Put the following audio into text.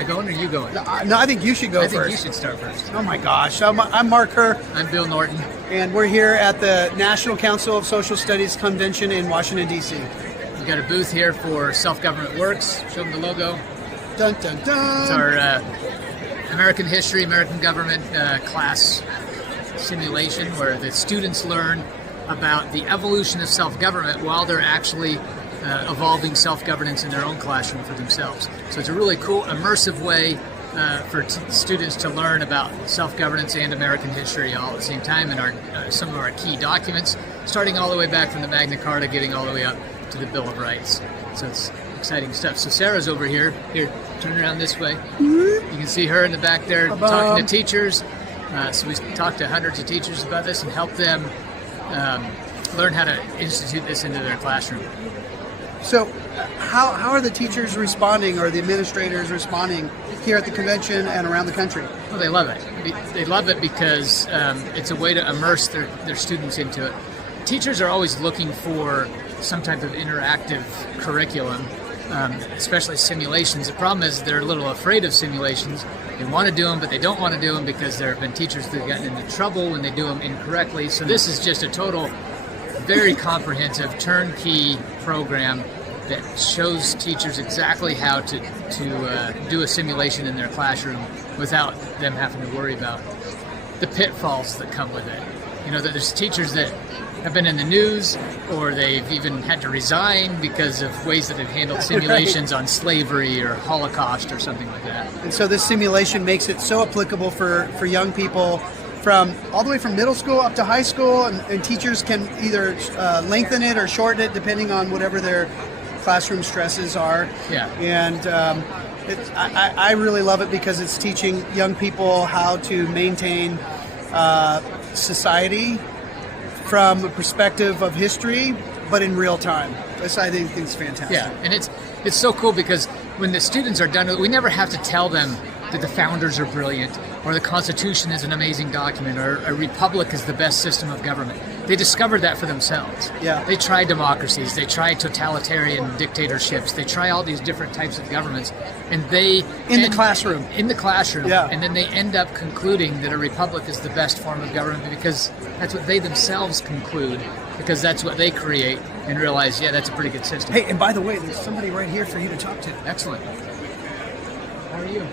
I going or are you going? No, I think you should go first. I think you should start first. Oh my gosh. I'm Mark Kerr. I'm Bill Norton. And we're here at the National Council of Social Studies Convention in Washington, D.C. We've got a booth here for Self-Government Works. Show them the logo. Dun, dun, dun. It's our American history, American government class simulation where the students learn about the evolution of self-government while they're actually evolving self-governance in their own classroom for themselves. So it's a really cool, immersive way for students to learn about self-governance and American history all at the same time, and some of our key documents, starting all the way back from the Magna Carta, getting all the way up to the Bill of Rights. So it's exciting stuff. So Sarah's over here. Here, turn around this way. You can see her in the back there talking to teachers. So we talked to hundreds of teachers about this and help them learn how to institute this into their classroom. So how are the teachers responding, or the administrators responding here at the convention and around the country? Well, they love it. They love it because it's a way to immerse their students into it. Teachers are always looking for some type of interactive curriculum, especially simulations. The problem is they're a little afraid of simulations. They want to do them, but they don't want to do them because there have been teachers that have gotten into trouble when they do them incorrectly. So this is just a total, very comprehensive, turnkey program that shows teachers exactly how to do a simulation in their classroom without them having to worry about the pitfalls that come with it. You know, that there's teachers that have been in the news, or they've even had to resign because of ways that they've handled simulations on slavery or Holocaust or something like that. And so this simulation makes it so applicable for young people from all the way from middle school up to high school, and teachers can either lengthen it or shorten it depending on whatever their classroom stresses are. Yeah. And I really love it because it's teaching young people how to maintain society from a perspective of history, but in real time. This, I think, is fantastic. Yeah, and it's so cool because when the students are done with it, we never have to tell them that the founders are brilliant, or the Constitution is an amazing document, or a republic is the best system of government. They discovered that for themselves. Yeah. They tried democracies, they tried totalitarian dictatorships, they try all these different types of governments, and they... In the classroom. Yeah. And then they end up concluding that a republic is the best form of government because that's what they themselves conclude, because that's what they create and realize, yeah, that's a pretty good system. Hey, and by the way, there's somebody right here for you to talk to. Excellent. How are you?